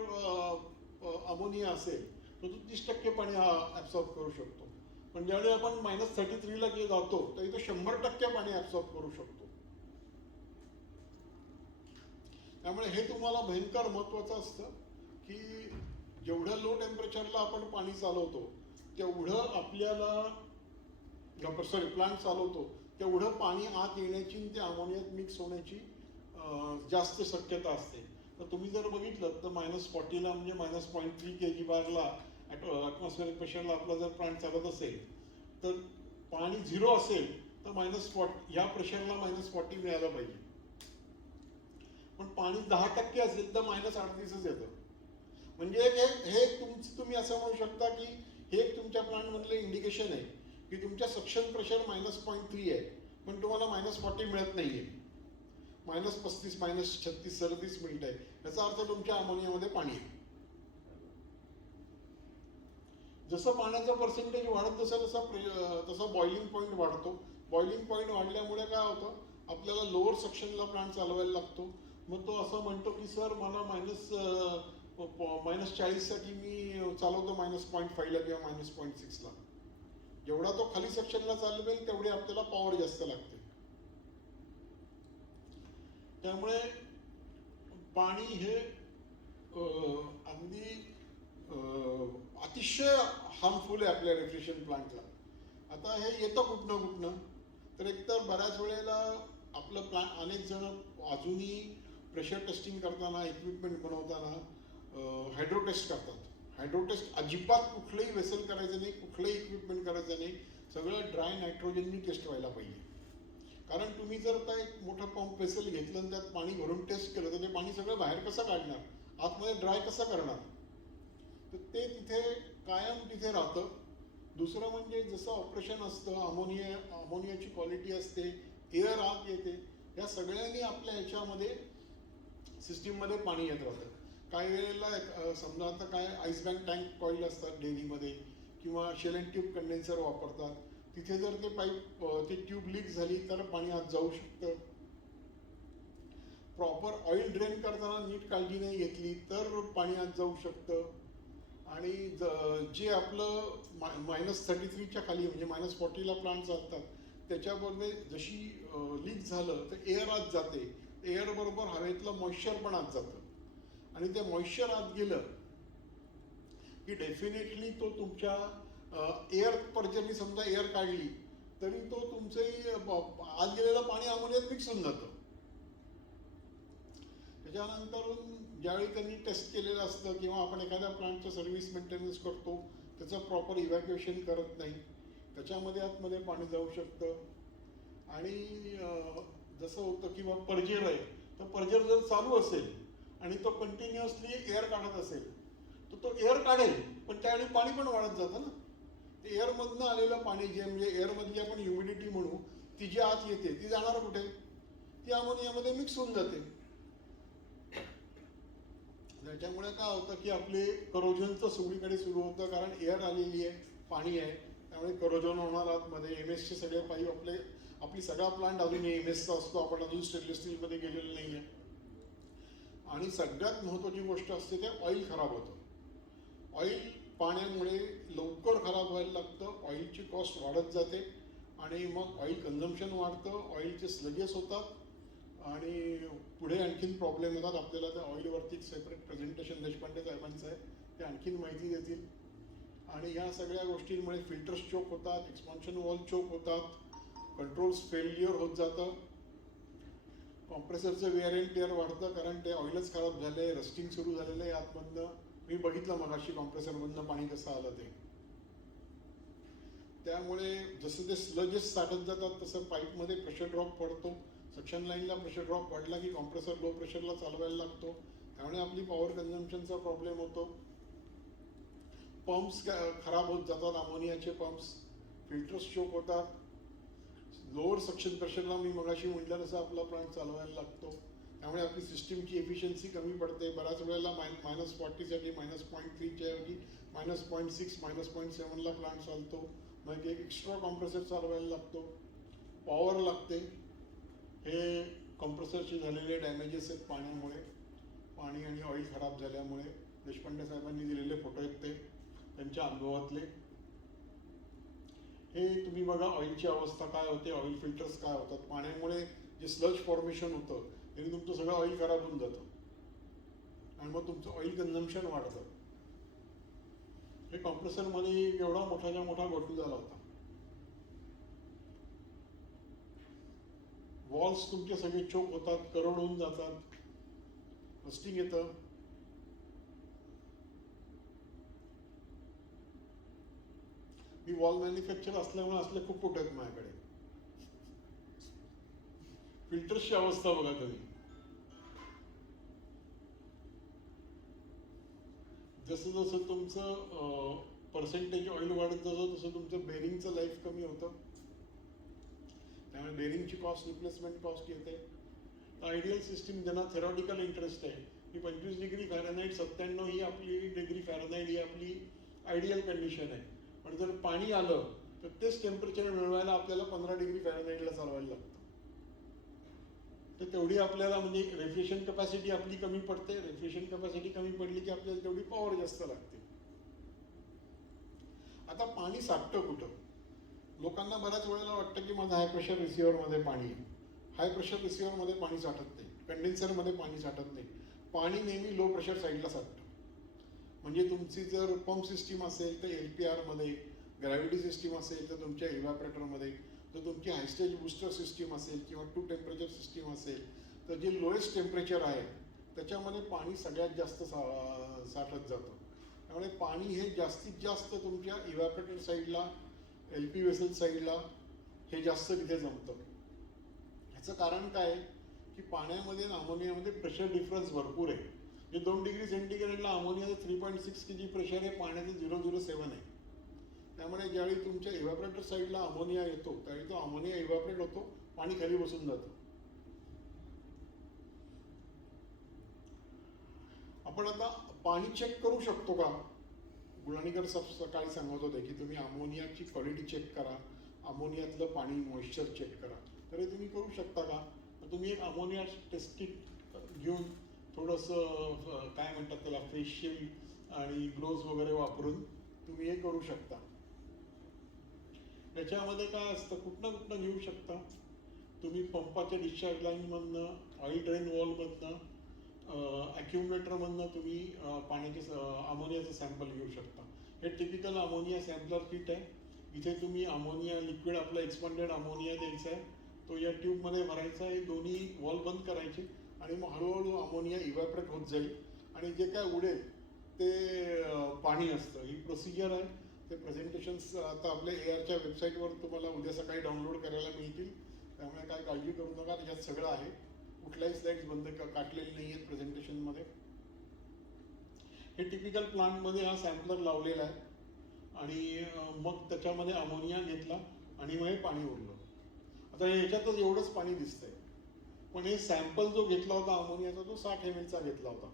अमोनिया असेल तर तो 30% पाणी ऍब्सॉर्ब करू शकतो. पण ज्यावेळी आपण -33ला जातो तर तो 100% पाणी ऍब्सॉर्ब करू शकतो. त्यामुळे हे तुम्हाला भयंकर महत्वाचं असतं की जेवढ्या लो टेम्परेचरला आपण पाणी चालवतो तेवढं आपल्याला, प्लांट चालवतो तेवढं पाणी आत येण्याची, ते अमोनियात मिक्स होण्याची जास्त शक्यता असते. तर तुम्ही जर बघितलं तर -40ला म्हणजे -0.3 kg बारला ॲटमॉस्फिअरिक प्रेशरला आपला जर प्लांट चालत असेल तर पाणी 0 असेल तर -40 ह्या प्रेशरला -40 मिळायला पाहिजे. पण पाणी 10% असेल तर -38च येतं. म्हणजे हे तुम्ही असं म्हणू शकता की हे तुमच्या प्लांटमधलं इंडिकेशन आहे की तुमच्या सक्शन प्रेशर -0.3 आहे पण तुम्हाला -40 मिळत नाहीये. -35, -36, 37 मिनिट आहे. याचा अर्थ तुमच्या अमोनियामध्ये पाणी आहे. जसं पाण्याचं पर्सेंटेज वाढत तसा बॉइलिंग पॉईंट वाढतो. बॉइलिंग पॉईंट वाढल्यामुळे काय होतं, आपल्याला लोअर सेक्शनला प्लांट चालवायला लागतो. मग तो असं म्हणतो की सर मला -40 साठी मी चालवतो -0.5ला किंवा -0.6ला. जेवढा तो खाली सेक्शनला चालवेल तेवढी आपल्याला पॉवर जास्त लागते. त्यामुळे पाणी हे अगदी अतिशय हार्मफुल आहे आपल्या रेफ्रिजरेशन प्लांटला. आता हे येतं कुठनं तर एकतर बऱ्याच वेळेला आपलं प्लांट, अनेक जण अजूनही प्रेशर टेस्टिंग करताना, इक्विपमेंट बनवताना हायड्रो टेस्ट करतात. हायड्रो टेस्ट अजिबात कुठलंही वेसल करायचं नाही, कुठलंही इक्विपमेंट करायचं नाही. सगळं ड्राय नायट्रोजननी टेस्ट व्हायला पाहिजे. कारण तुम्ही जर का एक मोठा पंप वेसल घेतलं आणि त्यात पाणी भरून टेस्ट केलं तर ते पाणी सगळं बाहेर कसं काढणार, आतमध्ये ड्राय कसं करणार. तर ते तिथे कायम तिथे राहतं. दुसरं म्हणजे जसं ऑपरेशन असतं, अमोनियाची क्वालिटी असते, एअर आत येते, या सगळ्यांनी आपल्या ह्याच्यामध्ये सिस्टीममध्ये पाणी येत राहतं. काही वेळेला समजा आता काय आईस बँक टँक कॉईल असतात डेअरीमध्ये किंवा शेल अँड ट्यूब कंडेन्सर वापरतात. तिथे जर ते पाईप, ती ट्यूब लीक झाली तर पाणी आत जाऊ शकतं. प्रॉपर ऑइल ड्रेन करताना नीट काळजी नाही घेतली तर पाणी आत जाऊ शकतं. आणि जे आपलं -33च्या खाली म्हणजे -40ला प्लांट चालतात त्याच्याबरोबर जशी लीक झालं तर एअर आत जाते. एअर बरोबर हवेतलं मॉइश्चर पण आत जातं आणि ते मॉइश्चर आत गेलं की डेफिनेटली तो तुमच्या एअर पर्जरनी समजा एअर काढली तरी तो तुमचंही आत गेलेलं पाणी अमोनियात मिक्स होऊन जातं. त्याच्यानंतर ज्यावेळी त्यांनी टेस्ट केलेलं असतं किंवा आपण एखाद्या प्लांटचं सर्व्हिस मेंटेनन्स करतो त्याचं प्रॉपर इव्हॅक्युएशन करत नाही, त्याच्यामध्ये आतमध्ये पाणी जाऊ शकतं. आणि जसं होतं किंवा पर्जेर आहे, तर पर्जेर जर चालू असेल आणि तो कंटिन्युअसली एअर काढत असेल तर तो एअर काढेल, पण त्यावेळी पाणी पण वाढत जातं ना. ते एअरमधनं आलेलं पाणी जे म्हणजे एअरमधली आपण ह्युमिडिटी म्हणू, ती जी आत येते ती जाणार कुठे? ती अमोनियामध्ये मिक्स होऊन जाते. त्याच्यामुळे काय होतं की आपले करोजनचं सगळीकडे सुरू होतं, कारण एअर आलेली आहे, पाणी आहे, त्यामुळे करोजन होणार आतमध्ये. एमएसचे सगळे पाईप आपली सगळा प्लांट अजून एमएसचा असतो, आपण अजून स्टेनलेस स्टीलमध्ये गेलेलं नाही आहे. आणि सगळ्यात महत्त्वाची गोष्ट असते ते ऑइल खराब होतं. ऑइल पाण्यामुळे लवकर खराब व्हायला लागतं, ऑइलची कॉस्ट वाढत जाते आणि मग ऑइल कन्झम्पशन वाढतं, ऑइलचे स्लजेस होतात आणि पुढे आणखीन प्रॉब्लेम येतात आपल्याला. त्या ऑइलवरती सेपरेट प्रेझेंटेशन देशपांडे साहेबांचं आहे, ते आणखीन माहिती देतील. आणि ह्या सगळ्या गोष्टींमुळे फिल्टर्स चोक होतात, एक्सपान्शन वॉल चोक होतात, कंट्रोल्स फेल्युअर होत जातं, कॉम्प्रेसरचं वेअर अँड टेअर वाढतं, कारण ते ऑइलच खराब झालं आहे, रस्टिंग सुरू झालेलं आहे आतमधनं. मी बघितलं मगाशी कॉम्प्रेसरमधनं पाणी कसं आलं ते. त्यामुळे जसं ते स्लजेस साठत जातात तसं पाईपमध्ये प्रेशर ड्रॉप पडतो. सक्शन लाईनला प्रेशर ड्रॉप वाढला की कॉम्प्रेसर लो प्रेशरला चालवायला लागतो, त्यामुळे आपली पॉवर कन्झम्पशनचा प्रॉब्लेम होतो. पंप्स खराब होत जातात, अमोनियाचे पंप्स, फिल्टर्स चोक होतात. लोअर सक्शन प्रेशरला मी मगाशी म्हटलं तसं आपला प्लांट चालवायला लागतो, त्यामुळे आपली सिस्टीमची एफिशियन्सी कमी पडते. बऱ्याच वेळेला -40साठी -0.3च्या ऐवजी -0.6 -0.7ला प्लांट चालतो. मग एक एक्स्ट्रा कॉम्प्रेसर चालवायला लागतो, पॉवर लागते. हे कॉम्प्रेसरचे झालेले डॅमेजेस आहेत पाण्यामुळे, पाणी आणि ऑइल खराब झाल्यामुळे. देशपांडे साहेबांनी दिलेले फोटो आहेत ते त्यांच्या अनुभवातले. हे तुम्ही बघा ऑइलची अवस्था काय होते, ऑइल फिल्टर्स काय होतात. पाण्यामुळे जे स्लज फॉर्मेशन होतं त्याने तुमचं सगळं ऑइल खराब होऊन जातं आणि मग तुमचं ऑइल कन्झम्पशन वाढतं. हे कॉम्प्रेसरमध्ये एवढा मोठाच्या मोठा गोष्टी झाला होता. वॉल्स तुमचे सगळे चोक होतात, करड होऊन जातात, रस्टिंग येतं. मी वॉल मॅन्युफॅक्चर असल्यामुळे असले खूप फोटो आहेत माझ्याकडे. फिल्टर्सची अवस्था बघा तुम्ही. जसं जसं तुमचं पर्सेंटेज ऑइल वाढत जातं तसं तुमचं बेरिंगचं लाईफ कमी होतं, त्यामुळे बेरिंगची कॉस्ट, रिप्लेसमेंट कॉस्ट येते. आयडियल सिस्टीम ज्यांना थेरॉटिकल इंटरेस्ट आहे की 25 डिग्री फॅरनहाईट 97 ही आपली डिग्री फॅरनहाईट ही आपली आयडियल कंडिशन आहे, पण जर पाणी आलं तर तेच टेम्परेचर मिळवायला आपल्याला 15 डिग्री फॅरनहाईटला चालवायला लागतं. तर तेवढी आपल्याला म्हणजे रेफ्रिजरेशन कॅपॅसिटी आपली कमी पडते. रेफ्रिजरेशन कॅपॅसिटी कमी पडली की आपल्याला तेवढी पॉवर जास्त लागते. आता पाणी साठतं कुठं? लोकांना बऱ्याच वेळेला वाटतं की माझं हाय प्रेशर रिसिव्हरमध्ये पाणी आहे. हाय प्रेशर रिसिव्हरमध्ये पाणी साठत नाही, कंडेन्सरमध्ये पाणी साठत नाही. पाणी नेहमी लो प्रेशर साईडला साठतं. म्हणजे तुमची जर पंप सिस्टीम असेल तर LPR मध्ये, ग्रॅव्हिटी सिस्टीम असेल तर तुमच्या इव्हॅपरेटरमध्ये, जर तुमची हायस्टेज बुस्टर सिस्टीम असेल किंवा 2 टेम्परेचर सिस्टीम असेल तर जे लोएस्ट टेम्परेचर आहे त्याच्यामध्ये पाणी सगळ्यात जास्त साठत जातं. त्यामुळे पाणी हे जास्तीत जास्त तुमच्या इव्हॅपरेटर साईडला, LP वेसल साईडला हे जास्त तिथे जमतं. ह्याचं कारण काय आहे की पाण्यामध्ये आणि अमोनियामध्ये प्रेशर डिफरन्स भरपूर आहे. जे 2 डिग्री सेंटीग्रेडला अमोनियाचं 3.6 kg प्रेशर आहे, पाण्याचं 007 आहे. त्यामुळे ज्यावेळी तुमच्या इव्हॅपरेटर साईडला अमोनिया येतो त्यावेळी तो अमोनिया इव्हॅपरेट होतो, पाणी खाली बसून जातं. आपण आता पाणी चेक करू शकतो का? गुणाणीकर सकाळी सांगत होते की तुम्ही अमोनियाची क्वालिटी चेक करा, अमोनियातलं पाणी मॉइश्चर चेक करा. तर हे तुम्ही करू शकता का? तर तुम्ही एक अमोनिया टेस्ट किट घेऊन थोडंसं काय म्हणतात त्याला, फेशियल आणि ग्लोव्ज वगैरे वापरून तुम्ही हे करू शकता. त्याच्यामध्ये काय असतं, कुठनं घेऊ शकता तुम्ही. पंपाच्या डिस्चार्ज लाईनमधनं, ऑइल ड्रेन वॉलमधनं, ॲक्युम्युलेटरमधनं तुम्ही पाण्याचे अमोनियाचं सॅम्पल घेऊ शकता. हे टिपिकल अमोनिया सॅम्पलर किट आहे. इथे तुम्ही अमोनिया लिक्विड, आपला एक्सपांडेड अमोनिया द्यायचा आहे, तो या ट्यूबमध्ये भरायचा आहे, दोन्ही वॉल बंद करायचे आणि मग हळूहळू अमोनिया इव्हॅपरेट होत जाईल आणि जे काय उडेल ते पाणी असतं. ही प्रोसिजर आहे. ते प्रेझेंटेशन्स आता आपल्या ARच्या वेबसाईटवर तुम्हाला उद्या सकाळी डाउनलोड करायला मिळतील. त्यामुळे काय काळजी करू नका, त्याच्यात सगळं आहे. कुठल्याही स्लाइड्स बंद काटलेले नाही आहेत प्रेझेंटेशनमध्ये. हे टिपिकल प्लांटमध्ये हा सॅम्पलर लावलेला आहे आणि मग त्याच्यामध्ये अमोनिया घेतला आणि मग हे पाणी उरलं. आता याच्यातच एवढंच पाणी दिसतंय, पण हे सॅम्पल जो घेतला होता अमोनियाचा तो 60 ml चा घेतला होता.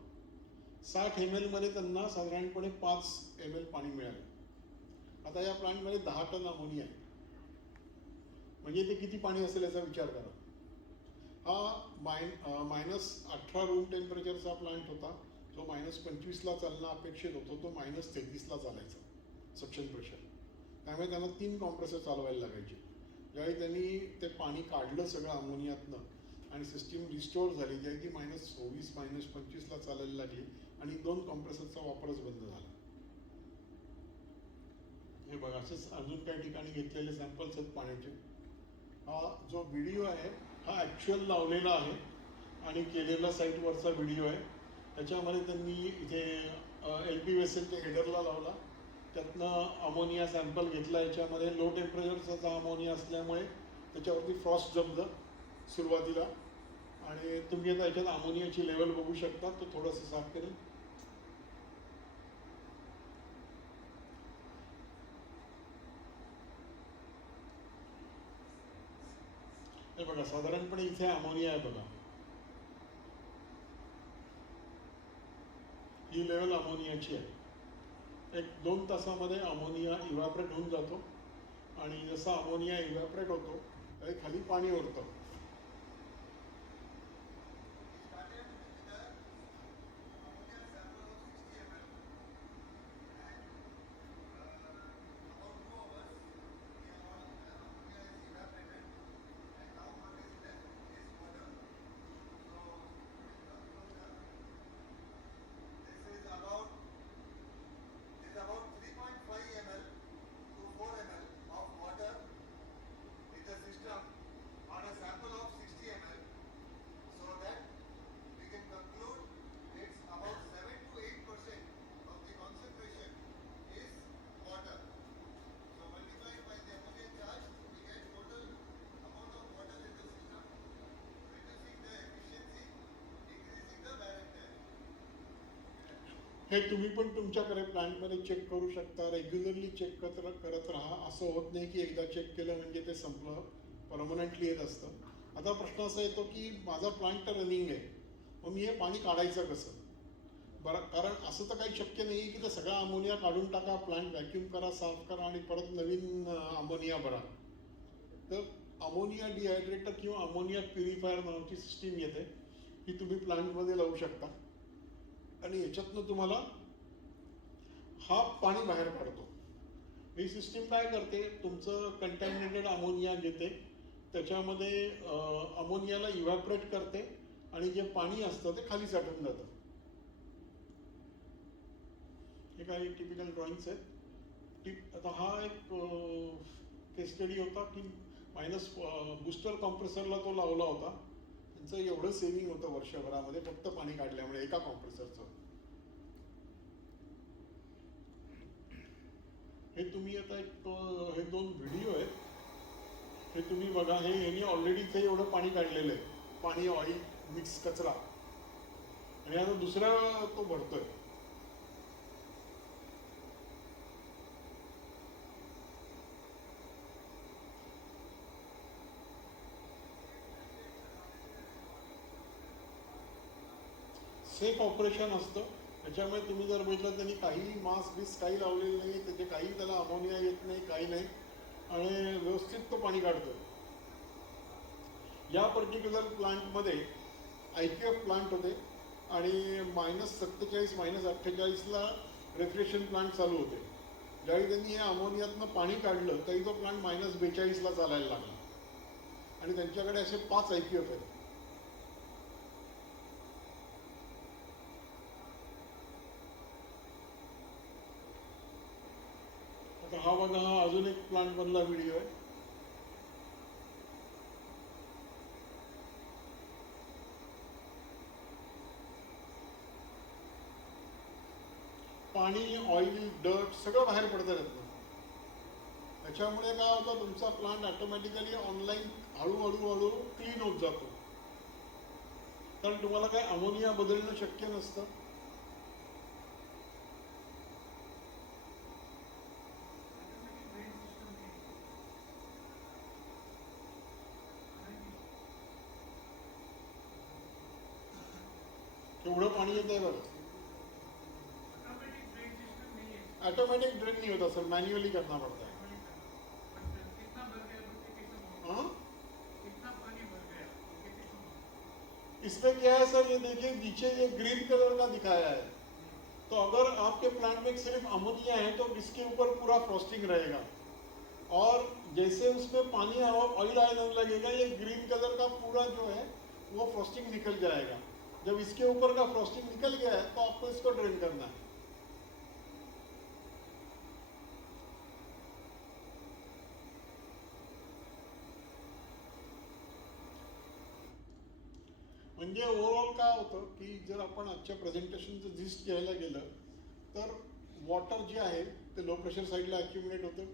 60 ml मध्ये त्यांना साधारणपणे 5 ml पाणी मिळालं. आता या प्लांटमध्ये 10 टन अमोनिया आहे, म्हणजे ते किती पाणी असेल याचा विचार करा. हा -18 रूम टेम्परेचरचा प्लांट होता, जो -25ला चालणं अपेक्षित होतं, तो -33ला चालायचा सक्शन प्रेशर. त्यामुळे त्यांना 3 कॉम्प्रेसर चालवायला लागायचे. ज्यावेळी त्यांनी ते पाणी काढलं सगळं अमोनियातनं आणि सिस्टीम रिस्टोअर झाली, ज्यावेळी ती -24 -25ला चालायला लागली आणि 2 कॉम्प्रेसरचा वापरच बंद झाला. हे बघा, असेच अजून काही ठिकाणी घेतलेले सॅम्पल्स आहेत पाण्याचे. हा जो व्हिडिओ आहे हा ॲक्च्युअल लावलेला आहे आणि केलेला साईटवरचा व्हिडिओ आहे. त्याच्यामध्ये त्यांनी इथे LP वेसेलच्या हेडरला लावला, त्यातनं अमोनिया सॅम्पल घेतला. याच्यामध्ये लो टेम्परेचरचा अमोनिया असल्यामुळे त्याच्यावरती फ्रॉस्ट जमलं सुरुवातीला, आणि तुम्ही आता याच्यात अमोनियाची लेवल बघू शकता. तो थोडंसं साफ करेल. हे बघा, साधारणपणे इथे अमोनिया आहे बघा, ही लेवल अमोनियाची आहे. 1-2 तासामध्ये अमोनिया इव्हॅपरेट होऊन जातो आणि जसा अमोनिया इव्हॅपरेट होतो त्यावेळी खाली पाणी उरतं. हे तुम्ही पण तुमच्याकडे प्लांटमध्ये चेक करू शकता. रेग्युलरली चेक करत राहा. असं होत नाही की एकदा चेक केलं म्हणजे ते संपलं, परमनंटली येत असतं. आता प्रश्न असा येतो की माझा प्लांट तर रनिंग आहे, मग मी हे पाणी काढायचं कसं? बरं, कारण असं तर काही शक्य नाही की ते सगळा अमोनिया काढून टाका, प्लांट व्हॅक्यूम करा, साफ करा आणि परत नवीन अमोनिया भरा. तर अमोनिया डिहायड्रेटर किंवा अमोनिया प्युरिफायर नावाची सिस्टीम येते, ही तुम्ही प्लांटमध्ये लावू शकता आणि याच्यातनं तुम्हाला हा पाणी बाहेर काढतो. ही सिस्टीम काय करते, तुमचं कंटॅमिनेटेड अमोनिया घेते, त्याच्यामध्ये अमोनियाला इव्हॅपरेट करते आणि जे पाणी असतं ते खाली साठून जातं. हे काही टिपिकल ड्रॉइंग्स आहेत. आता हा एक केस स्टडी होता की बूस्टर कॉम्प्रेसरला तो लावला होता. त्यांचं एवढं सेव्हिंग होतं वर्षभरामध्ये फक्त पाणी काढल्यामुळे एका कॉम्प्रेसरचं. हे तुम्ही आता हे 2 व्हिडिओ आहेत, हे तुम्ही बघा. हे यांनी ऑलरेडी इथे एवढं पाणी काढलेलं आहे, पाणी, ऑइल मिक्स कचरा, आणि आता दुसरा तो भरतोय. सेफ ऑपरेशन असतं. त्याच्यामुळे तुम्ही जर बघितलं त्यांनी काही मास्क बिस्क काही लावलेलं नाही, त्याचे काही त्याला अमोनिया येत नाही, काही नाही, आणि व्यवस्थित तो पाणी काढतो. या पर्टिक्युलर प्लांटमध्ये IPF प्लांट होते आणि -47 -48ला रेफ्रिजरेशन प्लांट चालू होते. ज्यावेळी त्यांनी या अमोनियातनं पाणी काढलं तरी तो प्लांट -42ला चालायला लागला आणि त्यांच्याकडे असे 5 IPF आहेत. आता हा बघा, हा अजून एक प्लांट मधला व्हिडिओ आहे. पाणी, ऑइल, डर्ट सगळं बाहेर पडतं त्यातनं. त्याच्यामुळे काय होतं, तुमचा प्लांट ऑटोमॅटिकली ऑनलाईन हळूहळू क्लीन होत जातो. कारण तुम्हाला काय अमोनिया बदलणं शक्य नसतं. केवढं पाणी येत आहे बघा. ऑटोमेटिक ड्रेन नहीं होता सर, मैन्युअली करना पड़ता है. हाँ? इसमें क्या है सर, ये देखिए नीचे ये ग्रीन कलर का दिखाया है. तो अगर आपके प्लांट में सिर्फ अमोनिया है तो इसके ऊपर पूरा फ्रॉस्टिंग रहेगा, और जैसे उसमें पानी ऑयल आने लगेगा, ये ग्रीन कलर का पूरा जो है वो फ्रॉस्टिंग निकल जाएगा. जब इसके ऊपर का फ्रॉस्टिंग निकल गया है तो आपको इसको ड्रेन करना है. म्हणजे ओव्हरऑल काय होतं की जर आपण आजच्या प्रेझेंटेशनचं जिस्ट घ्यायला गेलं तर वॉटर जे आहे ते लो प्रेशर साईडला ॲक्युमुलेट होतं.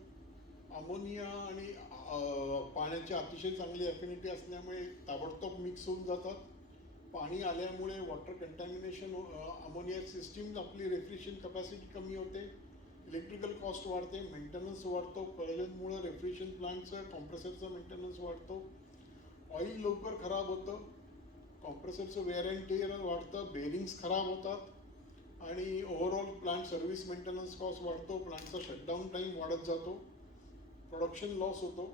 अमोनिया आणि पाण्याची अतिशय चांगली ॲफिनिटी असल्यामुळे ताबडतोब मिक्स होऊन जातात. पाणी आल्यामुळे वॉटर कंटॅमिनेशन, अमोनिया सिस्टीम आपली रेफ्रिजरेशन कपॅसिटी कमी होते, इलेक्ट्रिकल कॉस्ट वाढते, मेंटेनन्स वाढतो. पर्यामुळे रेफ्रिजरेशन प्लांटचं कॉम्प्रेसरचं मेंटेनन्स वाढतो, ऑइल लवकर खराब होतं, कॉम्प्रेसरचं वेअर अँड टेअर वाढतं, बेरिंग्स खराब होतात आणि overall plant service maintenance cost वाढतो, प्लांटचा शटडाऊन टाईम वाढत जातो, प्रोडक्शन लॉस होतो.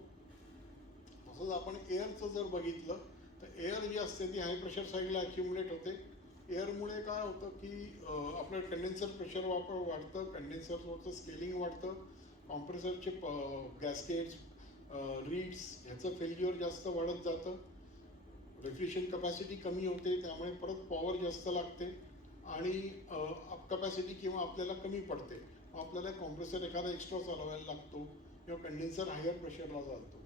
तसंच आपण एअरचं जर बघितलं तर एअर जी असते ती हाय प्रेशर साईडला ॲक्युमुलेट होते. एअरमुळे काय होतं की आपलं कंडेन्सर प्रेशर वाढतं, कंडेन्सरवरचं स्केलिंग वाढतं, कॉम्प्रेसरचे गॅस्केट्स, रीड्स ह्याचं फेल्युअर जास्त वाढत जातं, रेफ्रिजरेशन कपॅसिटी कमी होते, त्यामुळे परत पॉवर जास्त लागते आणि कपॅसिटी किंवा आपल्याला कमी पडते. आपल्याला कॉम्प्रेसर एखादा एक्स्ट्रा चालवायला लागतो किंवा कंडेन्सर हायर प्रेशरला जातो.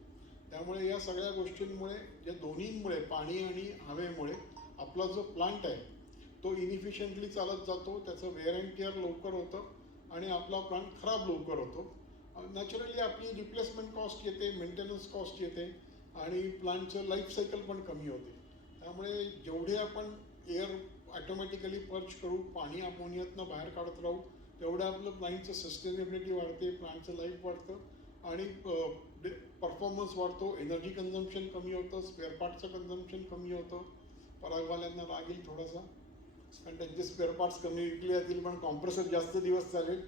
त्यामुळे या सगळ्या गोष्टींमुळे, या दोन्हींमुळे, पाणी आणि हवेमुळे आपला जो प्लांट आहे तो इनइफिशियंटली चालत जातो, त्याचं वेअर अँड टेअर लवकर होतं आणि आपला प्लांट खराब लवकर होतो. नॅचरली आपली रिप्लेसमेंट कॉस्ट येते, मेंटेनन्स कॉस्ट येते आणि प्लांटचं लाईफ सायकल पण कमी होते. त्यामुळे जेवढे आपण एअर ऑटोमॅटिकली पर्च करू, पाणी अमोनियातनं बाहेर काढत राहू, तेवढं आपलं प्लांटचं सस्टेनेबिलिटी वाढते, प्लांटचं लाईफ वाढतं आणि परफॉर्मन्स वाढतो, एनर्जी कन्झम्पशन कमी होतं, स्पेअर पार्टचं कन्झम्पशन कमी होतं. परागवाल्यांना राग येईल थोडासा, कारण त्यांचे स्पेअर पार्ट्स कमी विकले जातील पण कॉम्प्रेसर जास्त दिवस चालेल.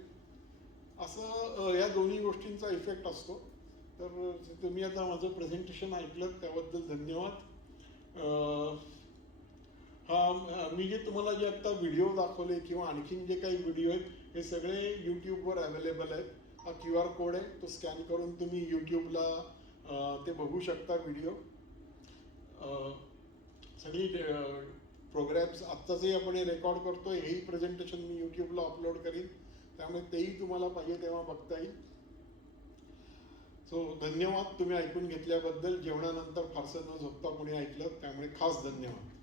असं या दोन्ही गोष्टींचा इफेक्ट असतो. तर तुम्ही आता माझं प्रेझेंटेशन ऐकलं त्याबद्दल धन्यवाद. मी जे तुम्हाला जे आत्ता व्हिडिओ दाखवले किंवा आणखीन जे काही व्हिडिओ आहेत हे सगळे यूट्यूबवर अवेलेबल आहेत. हा QR कोड आहे, तो स्कॅन करून तुम्ही यूट्यूबला ते बघू शकता व्हिडिओ. सगळी प्रोग्रॅम्स आत्ता जे आपण रेकॉर्ड करतो हेही प्रेझेंटेशन मी यूट्यूबला अपलोड करीन, त्यामुळे तेही तुम्हाला पाहिजे तेव्हा बघता येईल. सो धन्यवाद तुम्ही ऐकून घेतल्याबद्दल. जेवणानंतर फारसं न झोपता कोणी ऐकलं त्यामुळे खास धन्यवाद.